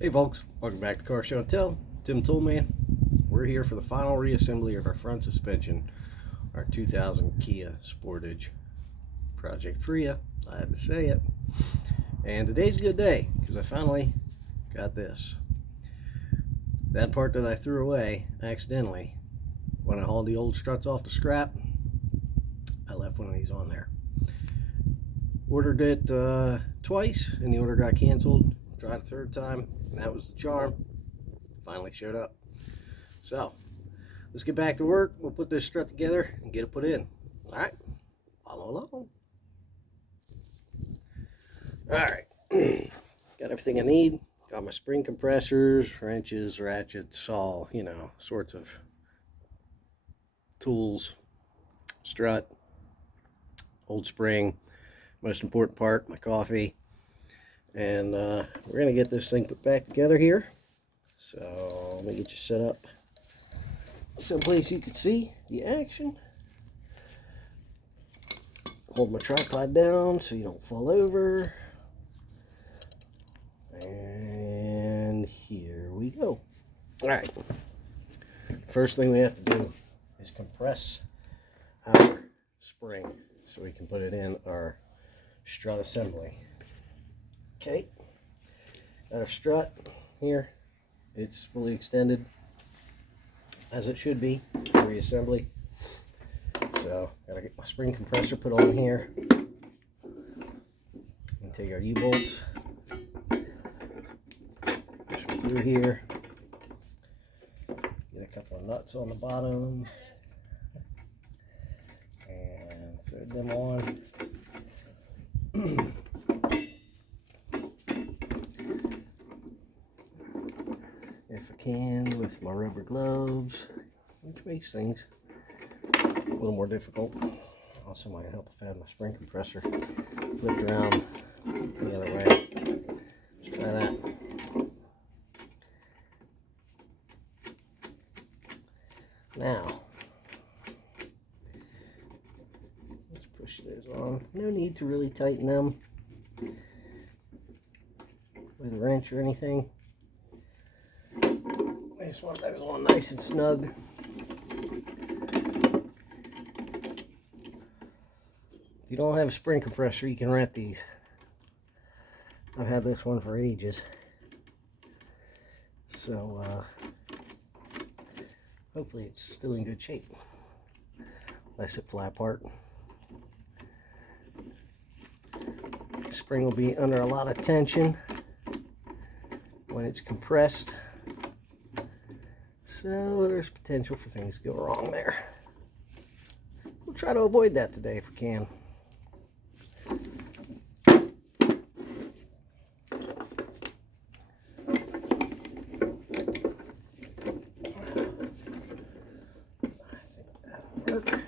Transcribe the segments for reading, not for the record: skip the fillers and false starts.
Hey folks, welcome back to Car Show and Tell. Tim Toolman. We're here for the final reassembly of our front suspension, our 2000 Kia Sportage Project Freya. I had to say it. And today's a good day because I finally got this. That part that I threw away accidentally when I hauled the old struts off the scrap, I left one of these on there. Ordered it twice and the order got canceled. Tried a third time, and that was the charm. Finally showed up. So let's get back to work. We'll put this strut together and get it put in. All right, follow along. All right, got everything I need. Got my spring compressors, wrenches, ratchets, saw, sorts of tools, strut, old spring, most important part, my coffee. And we're going to get this thing put back together here. So let me get you set up someplace you can see the action. Hold my tripod down so you don't fall over. And here we go. Alright. First thing we have to do is compress our spring so we can put it in our strut assembly. Okay, got our strut here. It's fully extended, as it should be, for reassembly. So, gotta get my spring compressor put on here. And take our U-bolts, push them through here. Get a couple of nuts on the bottom, and thread them on. If I can, with my rubber gloves, which makes things a little more difficult. Also might help if I had my spring compressor flipped around the other way. Let's try that. Now, let's push those on. No need to really tighten them with a wrench or anything. I just want those on nice and snug. If you don't have a spring compressor, you can rent these. I've had this one for ages. So, hopefully it's still in good shape. Unless it fly apart. The spring will be under a lot of tension when it's compressed. So there's potential for things to go wrong there. We'll try to avoid that today if we can. I think that'll work.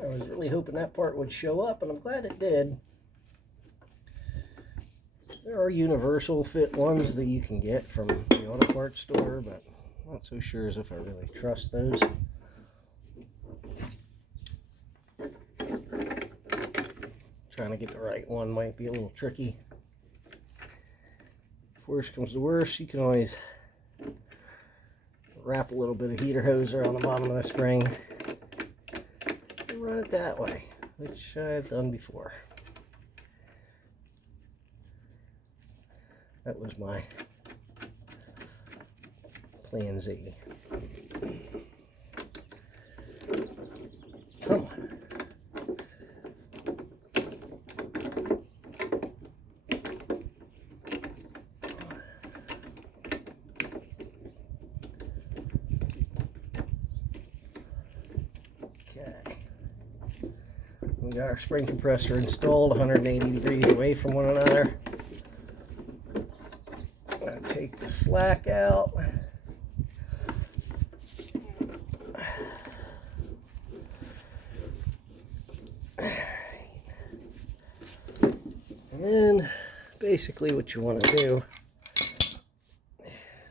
I was really hoping that part would show up, and I'm glad it did. There are universal fit ones that you can get from the auto parts store, but I'm not so sure as if I really trust those. Trying to get the right one might be a little tricky. If worse comes to worse, you can always wrap a little bit of heater hose around the bottom of the spring. Run it that way, which I've done before. That was my plan Z. Come on. Okay. We got our spring compressor installed 180 degrees away from one another. I'm going to take the slack out. And then basically what you want to do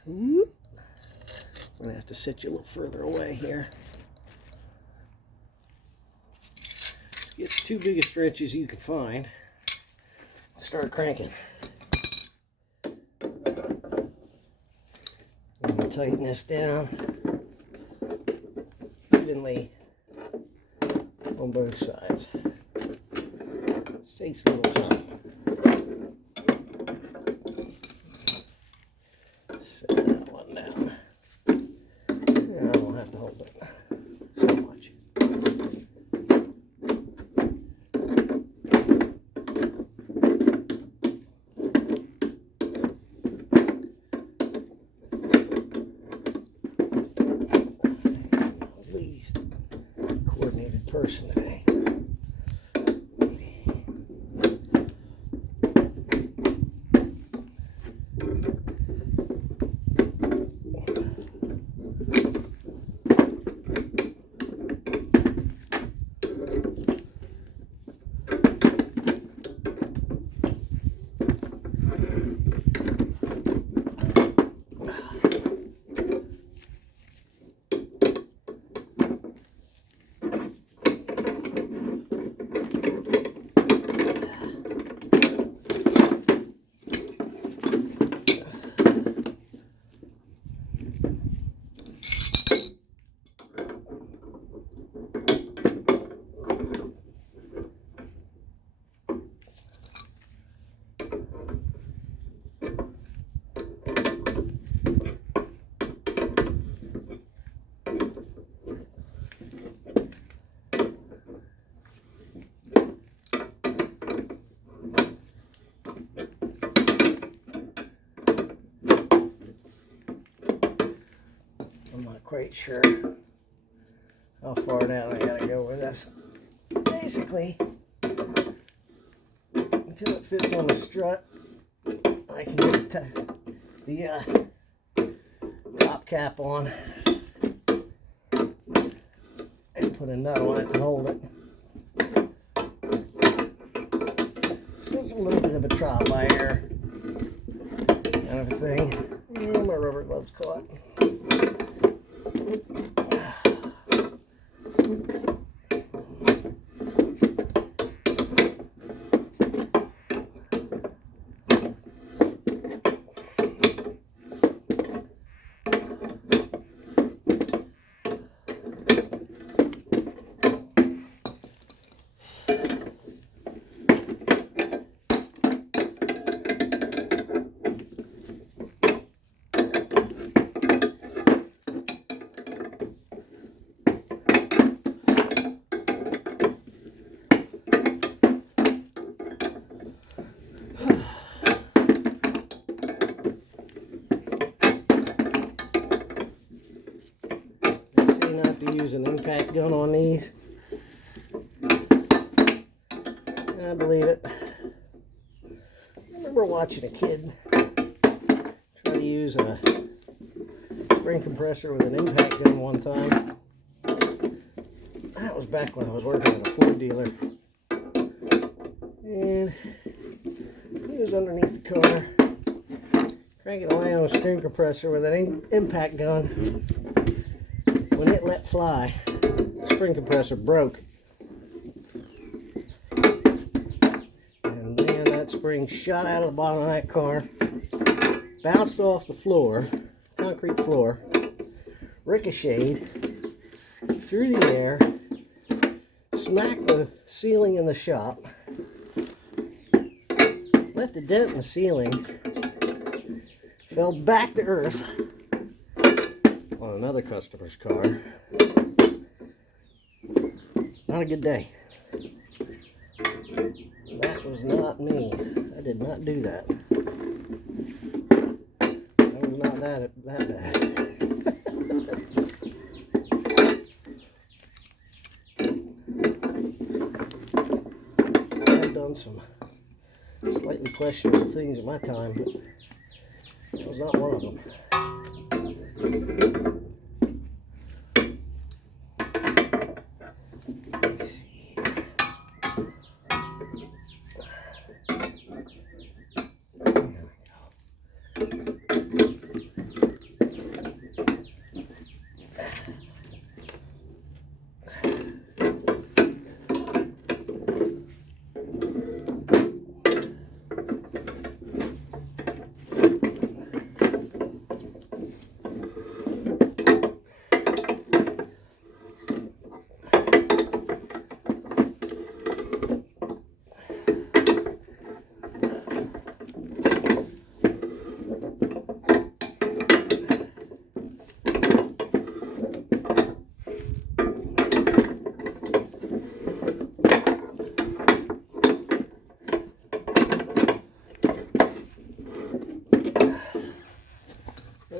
I'm gonna have to sit you a little further away here. Get the two biggest wrenches you can find. Start cranking. I'm gonna tighten this down evenly on both sides. This takes a little time. Set that one down. I don't have to hold it so much. At least coordinated person today. I'm not quite sure how far down I gotta go with this. Basically, until it fits on the strut, I can get the top cap on and put a nut on it to hold it. So it's a little bit of a trial by error kind of a thing. And my rubber gloves caught. Not to use an impact gun on these. I believe it. I remember watching a kid try to use a spring compressor with an impact gun one time. That was back when I was working at a Ford dealer. And he was underneath the car, cranking away on a spring compressor with an impact gun. When it let fly, the spring compressor broke. And then that spring shot out of the bottom of that car, bounced off the floor, concrete floor, ricocheted through the air, smacked the ceiling in the shop, left a dent in the ceiling, fell back to earth on another customer's car. Not a good day. That was not me. I did not do that. That was not that bad. I've done some slightly questionable things in my time, but that was not one of them.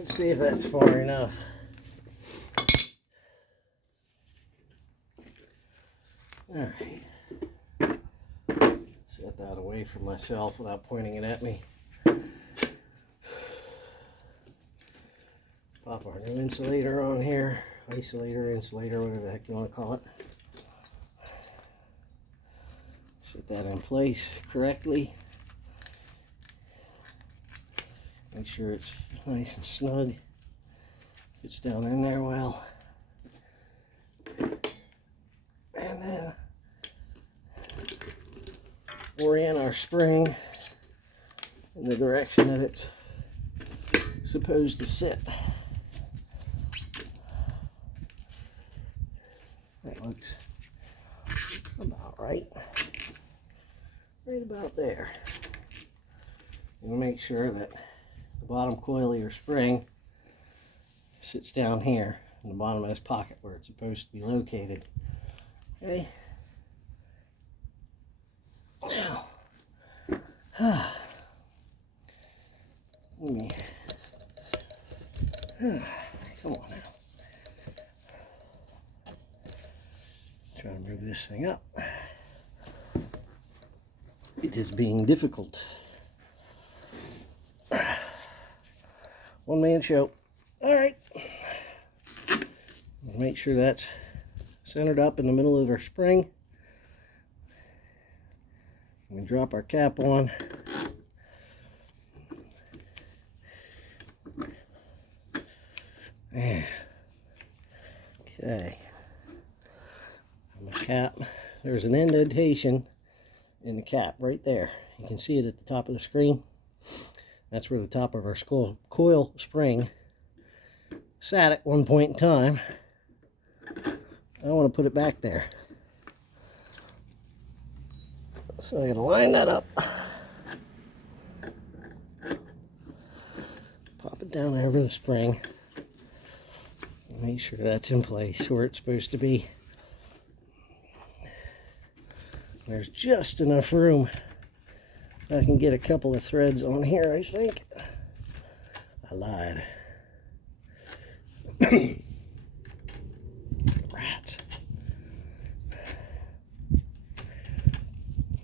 Let's see if that's far enough. All right. Set that away from myself without pointing it at me. Pop our new insulator on here. Isolator, insulator, whatever the heck you want to call it. Set that in place correctly. Make sure it's nice and snug. Fits down in there well. And then orient our spring in the direction that it's supposed to sit. That looks about right. Right about there. And make sure that the bottom coil of your spring sits down here in the bottom of this pocket where it's supposed to be located. Okay. Now, let me, come on now. Try to move this thing up. It is being difficult. One man show. All right. Make sure that's centered up in the middle of our spring. We drop our cap on. Okay. On the cap, there's an indentation in the cap right there. You can see it at the top of the screen. That's where the top of our coil spring sat at one point in time. I want to put it back there. So I'm going to line that up. Pop it down over the spring. Make sure that's in place where it's supposed to be. There's just enough room. I can get a couple of threads on here, I think. I lied. Rats.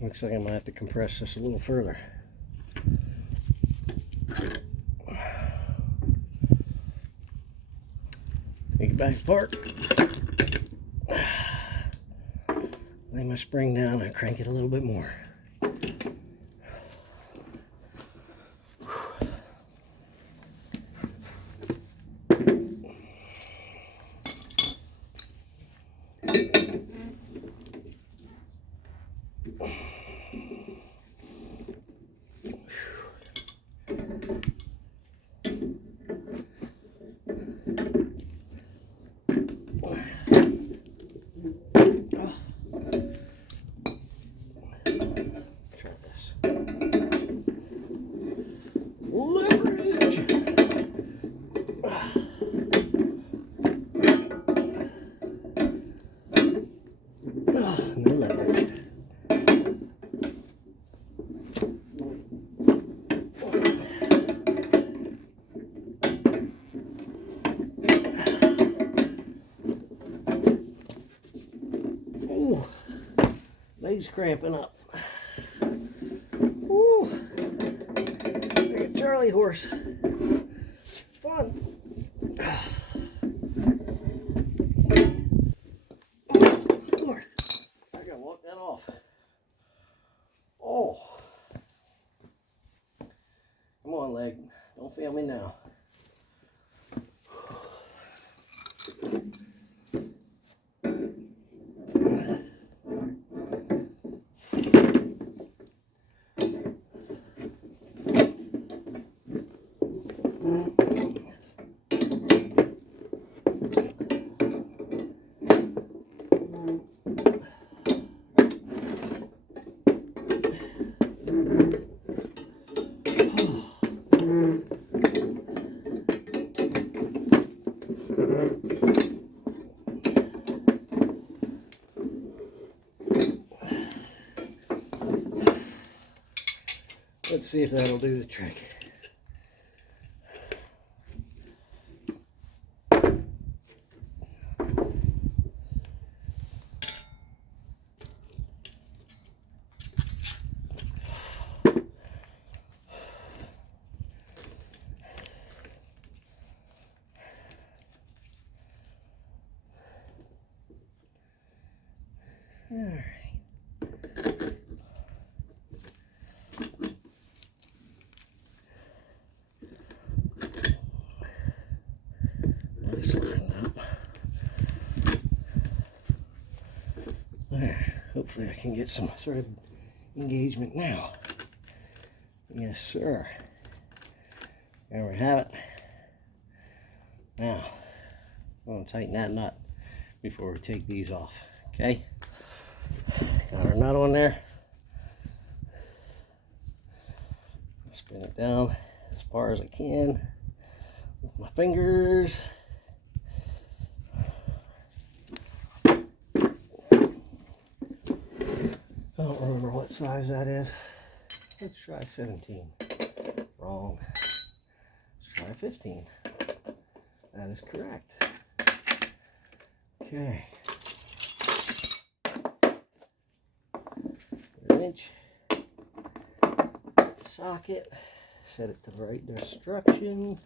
Looks like I might have to compress this a little further. Take it back apart. Lay my spring down and crank it a little bit more. Legs cramping up. Woo! Like a Charlie horse. Fun. Oh, Lord. I gotta walk that off. Oh. Come on, leg. Don't fail me now. Let's see if that'll do the trick. Alright. Nice lined up. There. Hopefully I can get some sort of engagement now. Yes, sir. There we have it. Now, I'm going to tighten that nut before we take these off. Okay? Got our nut on there. Spin it down as far as I can with my fingers. I don't remember what size that is. Let's try 17. Wrong. Let's try 15. That is correct. Okay. Wrench. Socket. Set it to the right instruction.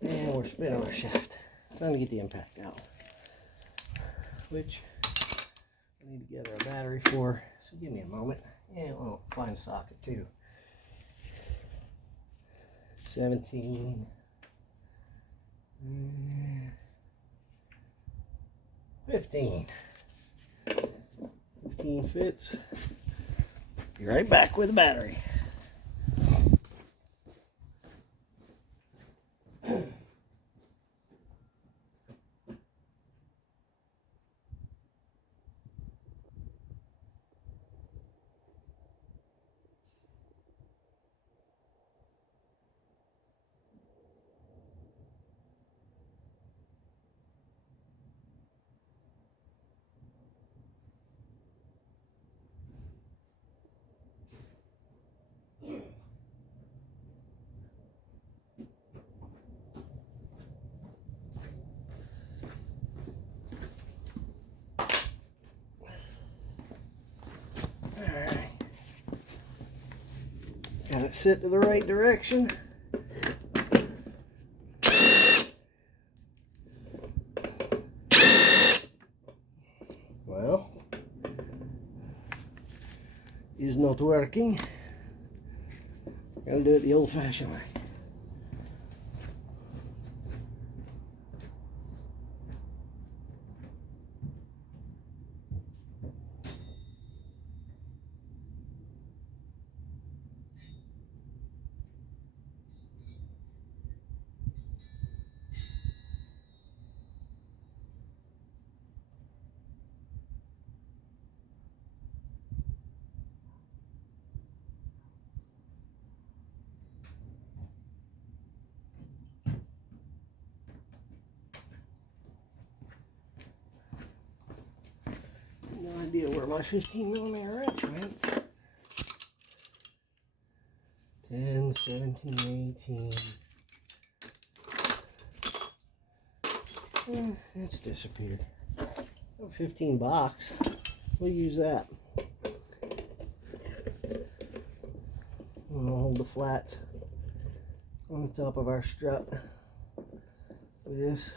And we're spinning our shaft. Time to get the impact out, which I need to gather a battery for. So give me a moment. And we'll find a socket too. 17. 15. 15 fits. Be right back with the battery. Got it set to the right direction. Well, is not working. Gotta do it the old-fashioned way. No idea where my 15mm wrench went. 10, 17, 18. It's disappeared. 15 box. We'll use that. We'll hold the flats on the top of our strut with this.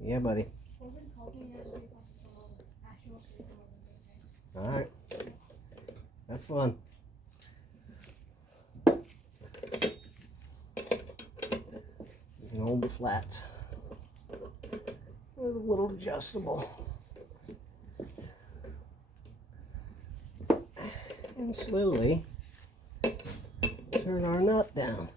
Yeah, buddy. All right. Have fun. You can hold the flats with a little adjustable. And slowly turn our nut down.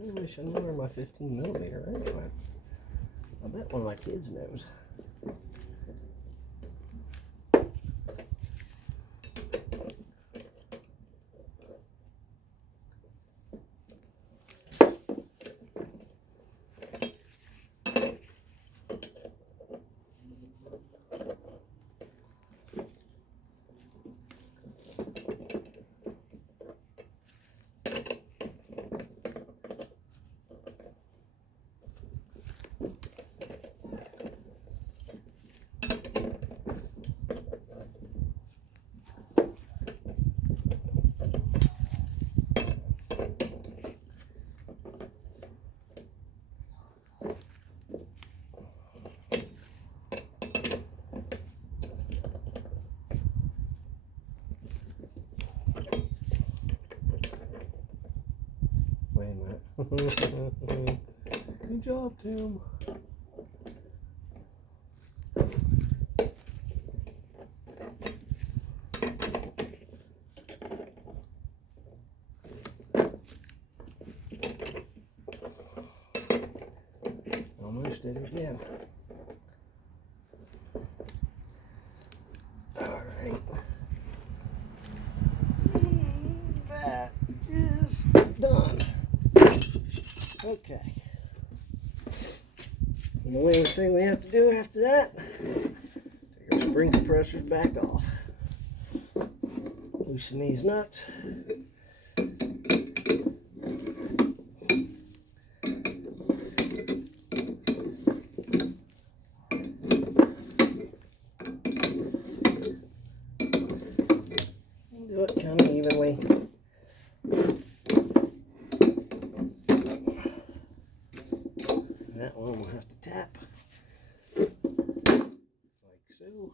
I wish I knew where my 15mm wrench went. I bet one of my kids knows. explain that. Good job, Tim. Almost did it again. All right. That is done. Okay. The only thing we have to do after that, take our spring compressors back off. Loosen these nuts. Do it kind of evenly. That one we'll have to tap like so.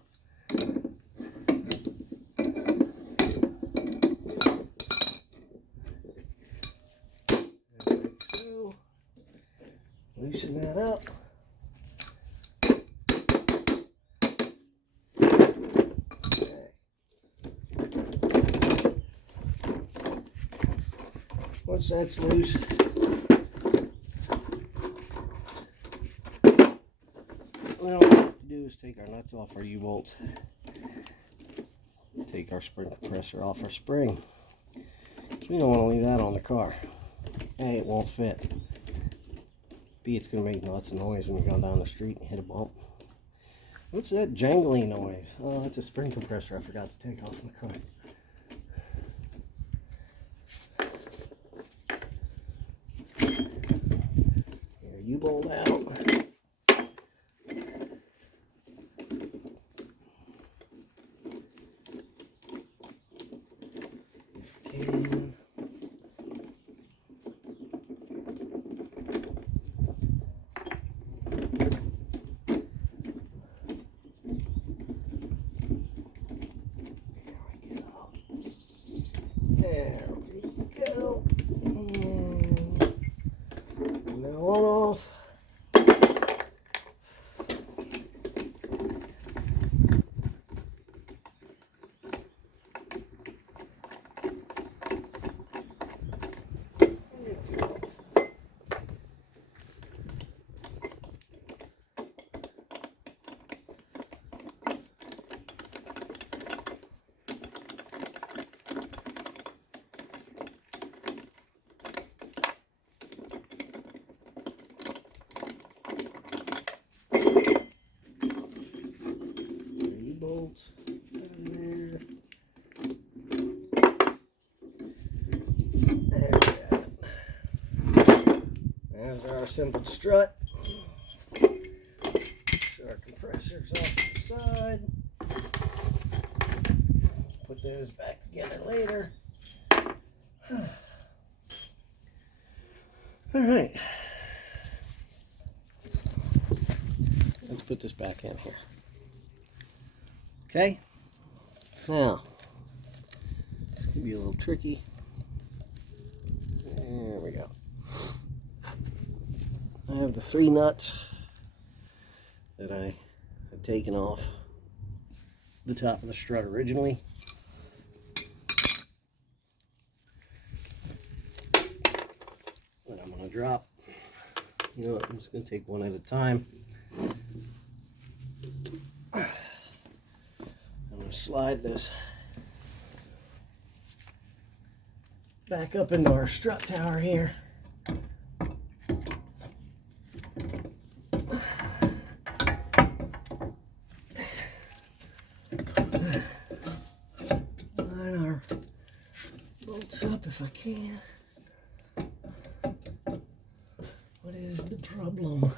Like so. Loosen that up. Okay. Once that's loose, well, what we have to do is take our nuts off our U-bolt, take our spring compressor off our spring. We don't want to leave that on the car. A, it won't fit. B, it's going to make lots of noise when you go down the street and hit a bump. What's that jangly noise? Oh, that's a spring compressor I forgot to take off the car. Here, U-bolt out. There we go. Now on off. Bolts in there. There we go. There's our assembled strut. So our compressor's off to the side. Put those back together later. All right. Let's put this back in here. Okay, now, this can be a little tricky. There we go. I have the 3 nuts that I had taken off the top of the strut originally. That I'm going to drop. You know what, I'm just going to take one at a time. Slide this back up into our strut tower here. Line our bolts up if I can. What is the problem?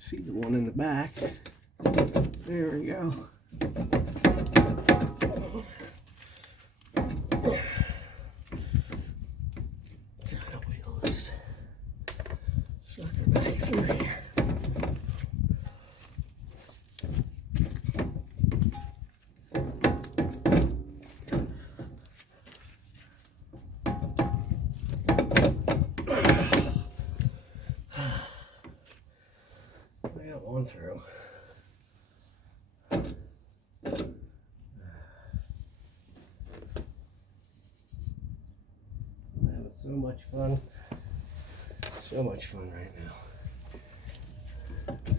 See the one in the back. There we go. Trying to wiggle this sucker back through here. going through. I'm having so much fun. So much fun right now.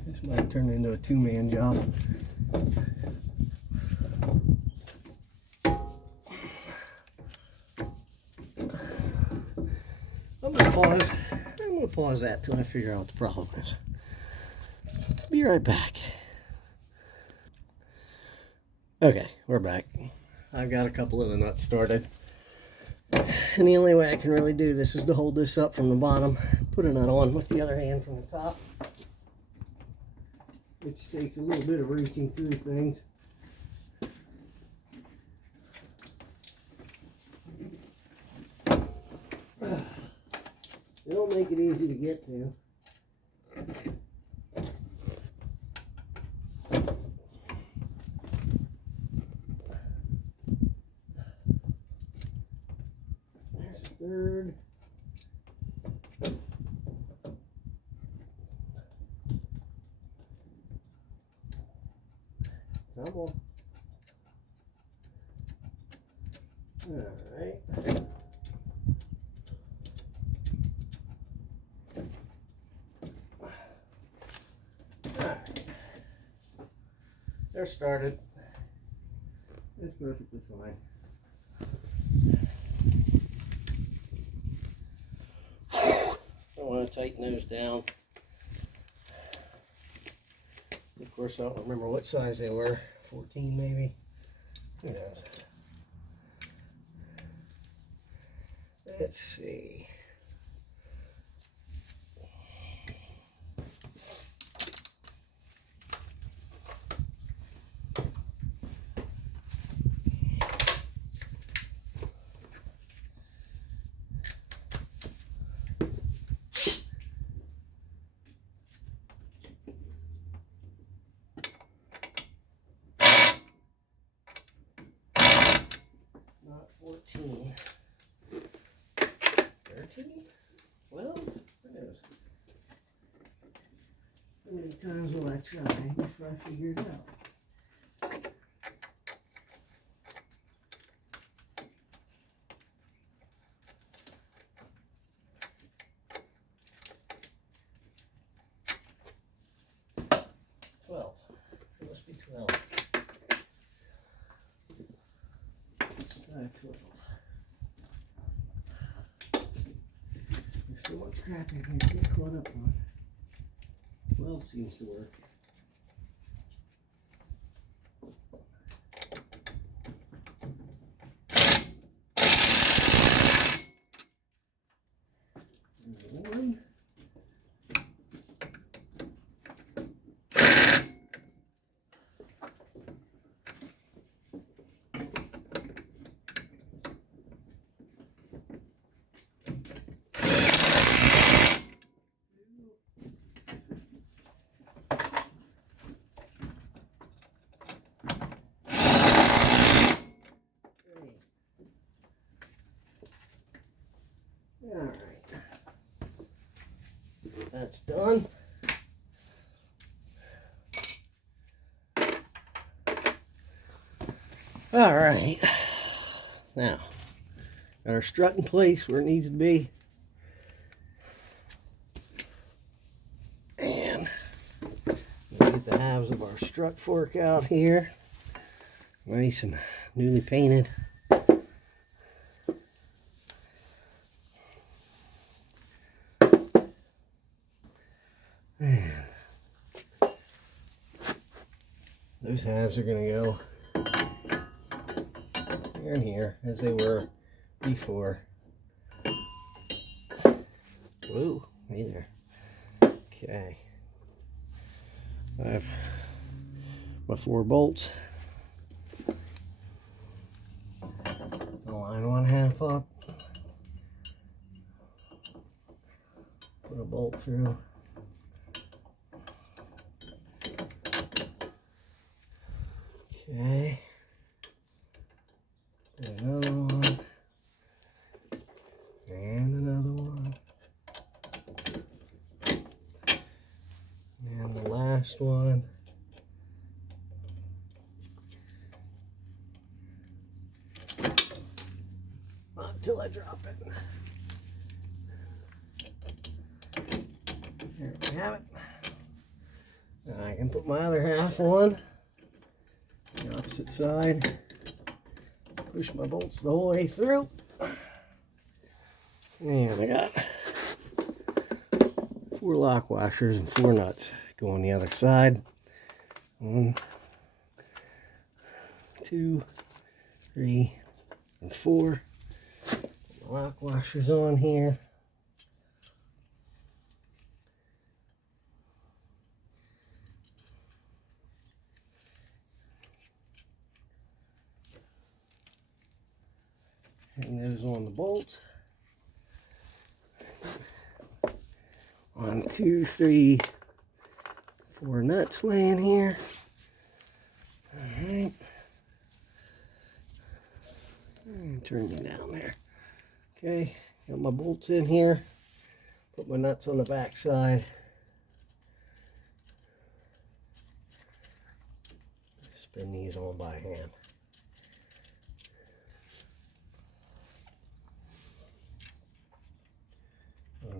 This might turn into a two-man job. I'm gonna pause that till I figure out what the problem is. Be right back. Okay, we're back. I've got a couple of the nuts started. And the only way I can really do this is to hold this up from the bottom, put a nut on with the other hand from the top, which takes a little bit of reaching through things. They don't make it easy to get to. There's a third. Come on. All right. They're started. It's perfectly fine. I want to tighten those down. Of course, I don't remember what size they were. 14 maybe. Who knows? Let's see. Not 14. 13? Well, who knows? How many times will I try before I figure it out? It must be 12. Let's try 12. There's so much crap in here to get caught up on. 12 seems to work. There's one. All right, that's done. All right, now got our strut in place where it needs to be, and we'll get the halves of our strut fork out here, nice and newly painted. And those halves are going to go here and here as they were before. Whoa, hey there. Okay. I have my 4 bolts. I'll line 1/2 up. Put a bolt through. Okay. Another one. And another one. And the last last one. Not until I drop it. There we have it. Now I can put my other half on the opposite side. Push my bolts the whole way through. And I got 4 lock washers and 4 nuts go on the other side. 1, 2, 3, and 4. Put my lock washers on here. Hang those on the bolts. 1, 2, 3, 4 nuts laying here. Alright. Turn you down there. Okay, got my bolts in here. Put my nuts on the back side. Spin these on by hand.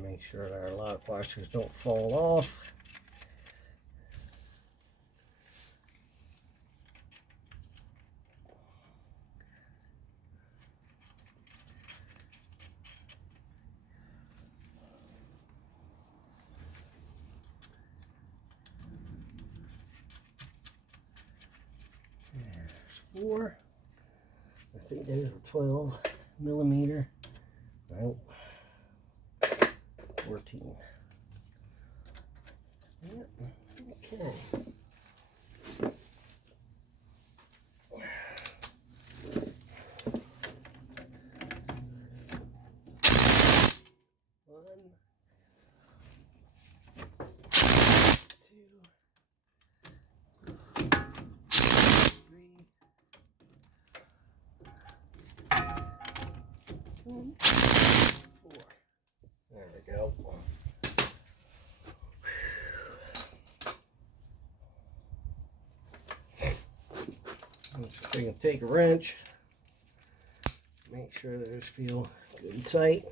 Make sure that our lock washers don't fall off. There's 4. I think those are 12 millimeter. Nope. 14. Yep. Okay. One, 2, 3, 4. There we go. I'm just going to take a wrench, make sure those feel good and tight.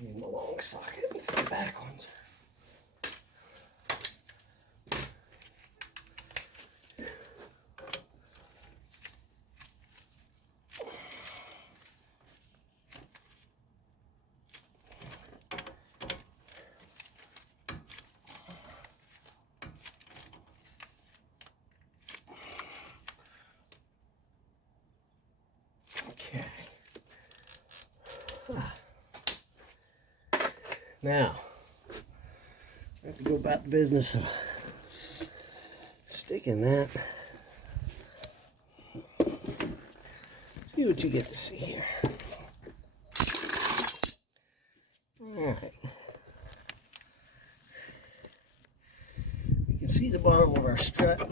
Need my long socket and the back ones. Okay. Now, I have to go about the business of sticking that. See what you get to see here. Alright. You can see the bottom of our strut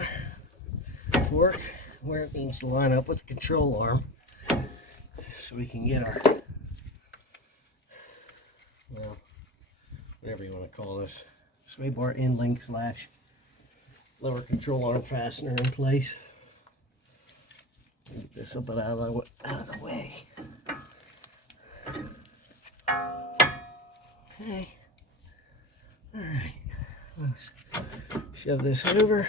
fork, where it needs to line up with the control arm, so we can get our, well, whatever you want to call this, sway bar end link / lower control arm fastener in place. Get this up and out of the way. Okay. All right. Let's shove this over.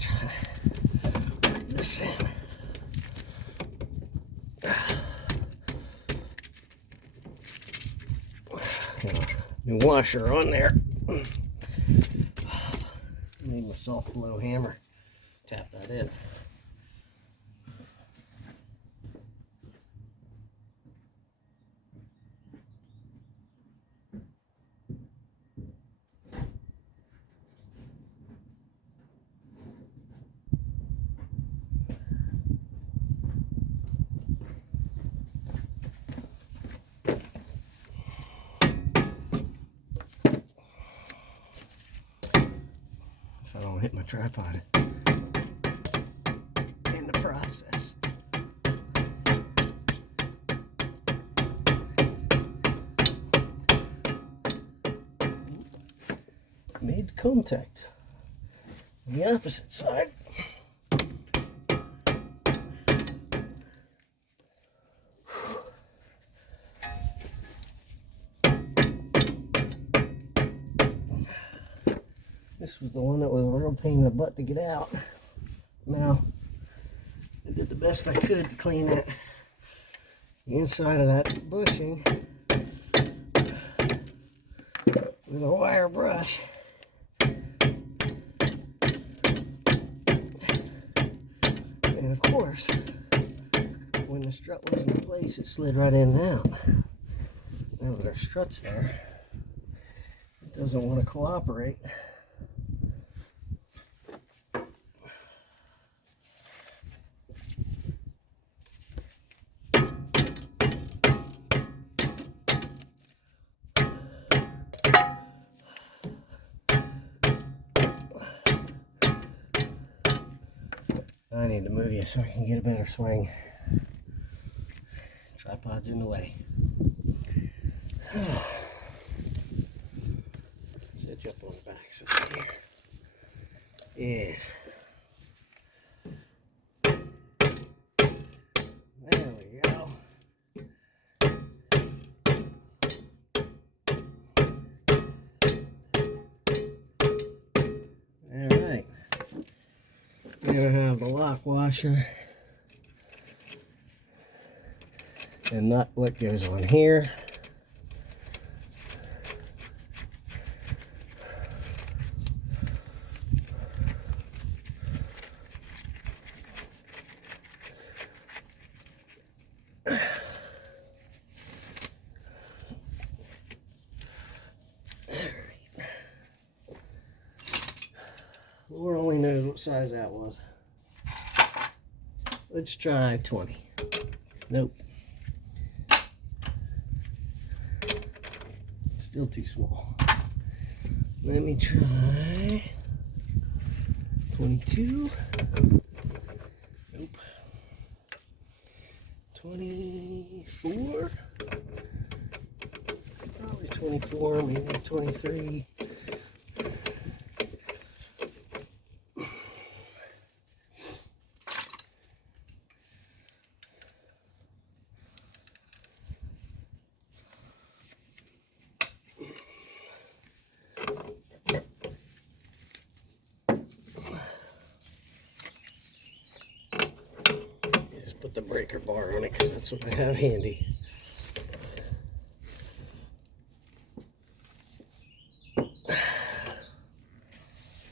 Try to put this in. New washer on there. Need my soft blow hammer. Tap that in. tripod in the process. Made contact on the opposite side. This was the one that was a real pain in the butt to get out. Now, I did the best I could to clean the inside of that bushing with a wire brush. And of course, when the strut was in place, it slid right in and out. Now that our strut's there, it doesn't want to cooperate. I need to move you so I can get a better swing. Tripod's in the way. Set you up on the back side here. Yeah. There we go. Alright. We're going to have the lock washer and nut what goes on here. Lord only knows what size that was. Let's try 20. Nope. Still too small. Let me try 22. Nope. 24. Probably 24, maybe 23. Put the breaker bar on it because that's what I have handy.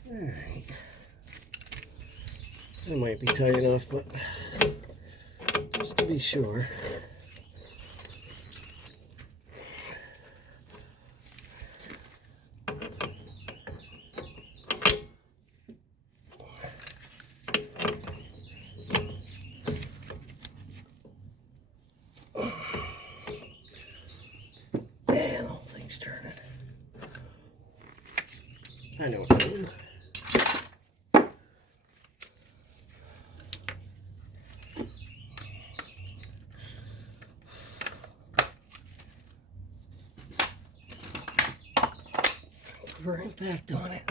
Alright. That might be tight enough, but just to be sure. Turning. I know what to do. Put impact on it.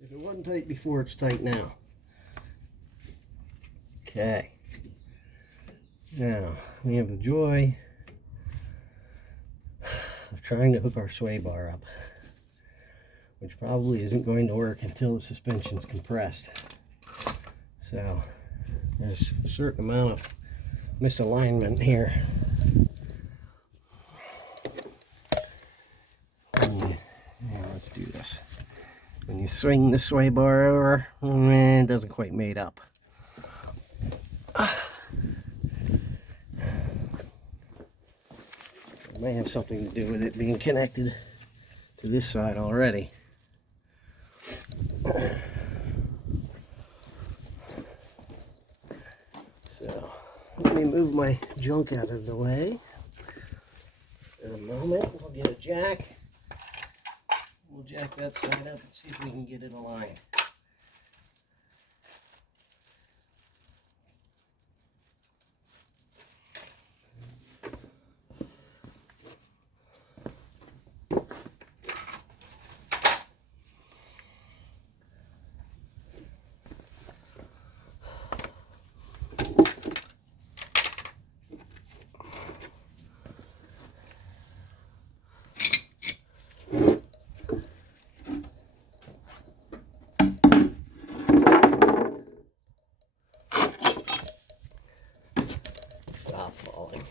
If it wasn't tight before, it's tight now. Okay. Now, we have the joy of trying to hook our sway bar up, which probably isn't going to work until the suspension's compressed. So, there's a certain amount of misalignment here. Yeah, let's do this. When you swing the sway bar over, it doesn't quite mate up. It may have something to do with it being connected to this side already. So let me move my junk out of the way. So in a moment. We'll get a jack. We'll jack that side up and see if we can get it aligned. Stop falling.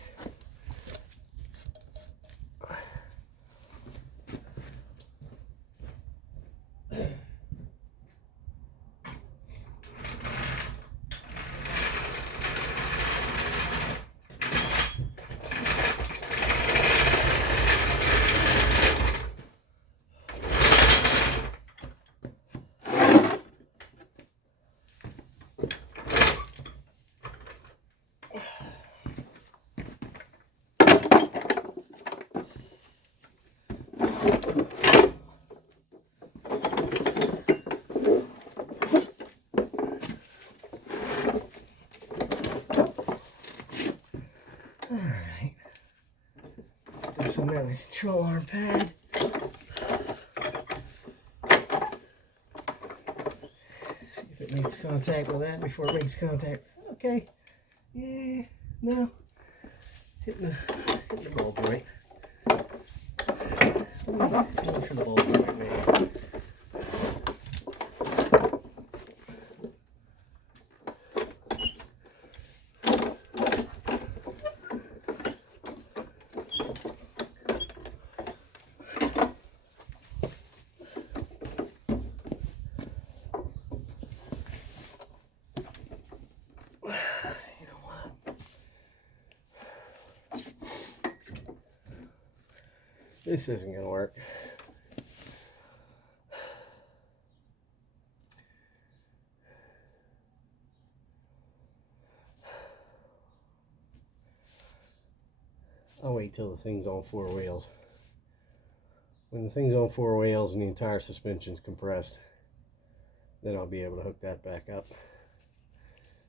Alright, this is another control arm pad. See if it makes contact with that before it makes contact. Okay, yeah, no, hitting the ball joint. Going for the ball joint, man. This isn't going to work. I'll wait till the thing's on 4 wheels. When the thing's on 4 wheels and the entire suspension's compressed, then I'll be able to hook that back up.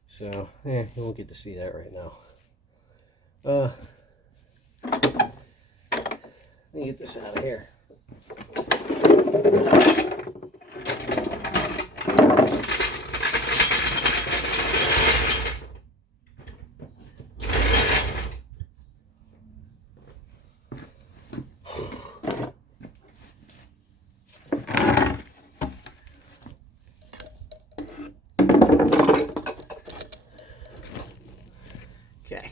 So, you won't get to see that right now. Let me get this out of here. Okay,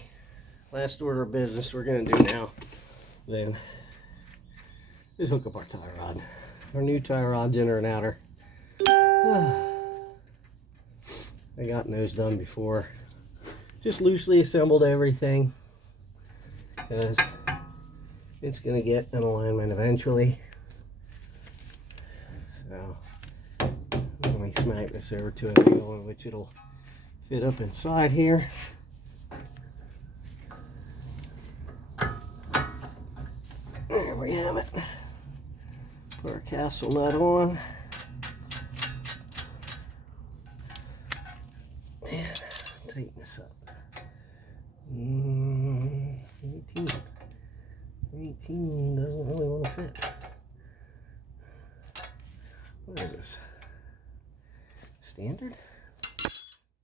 last order of business we're going to do now then is hook up our tie rod. Our new tie rod's inner and outer. I gotten those done before. Just loosely assembled everything because it's going to get in alignment eventually. So let me smack this over to an angle in which it'll fit up inside here. There we have it. Put our castle nut on. And tighten this up. 18 doesn't really want to fit. What is this? Standard?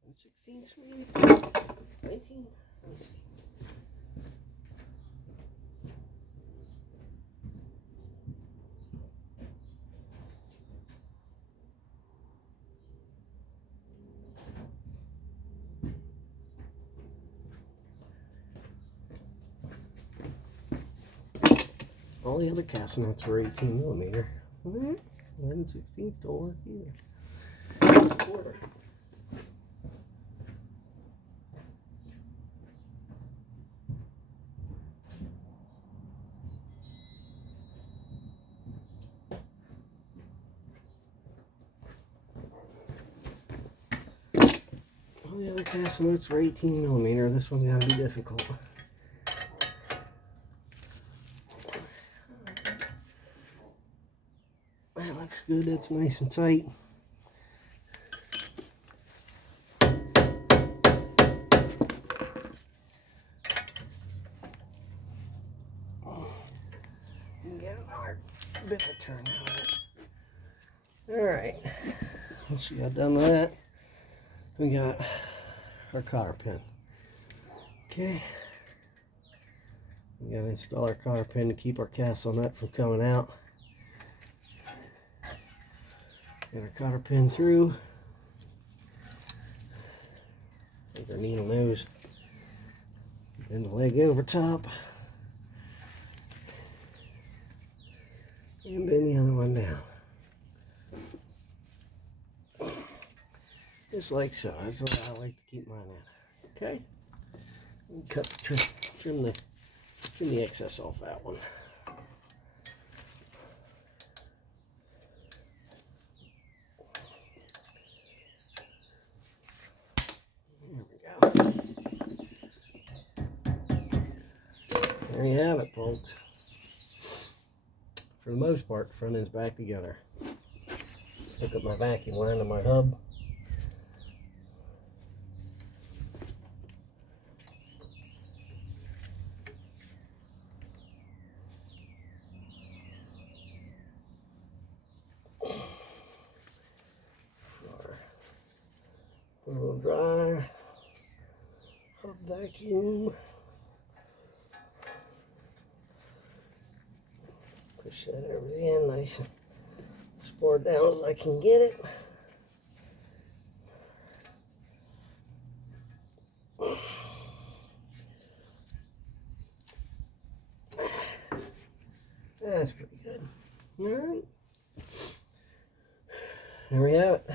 1/16 maybe? 19? Let me see. All the other castanets were 18 millimeter. 11/16 don't work either. Quarter. All the other castanets were 18 millimeter. This one's gonna be difficult. good. That's nice and tight. Get another bit of turn on it. Alright. Once we got done with that, we got our cotter pin. Okay. We gotta install our cotter pin to keep our castle nut from coming out. Get our cotter pin through. Take our needle nose. Bend the leg over top. And bend the other one down. Just like so. That's the way I like to keep mine at. Okay? And cut the trim the excess off that one. There we go. There you have it, folks. For the most part, the front end's back together. Hook up my vacuum line to my hub. Four-wheel drive, hub vacuum. Push that over the end nice and as far down as I can get it. That's pretty good. Alright. There we have it.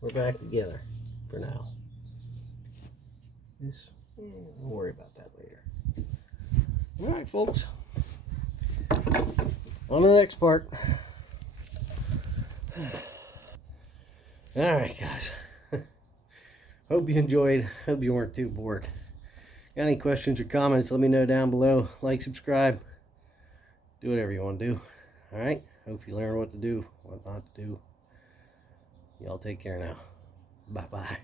We're back together for now. We'll worry about that later. Alright, folks. On to the next part. Alright, guys. Hope you enjoyed. Hope you weren't too bored. Got any questions or comments, let me know down below. Like, subscribe. Do whatever you want to do. Alright? Hope you learn what to do, what not to do. Y'all take care now. Bye-bye.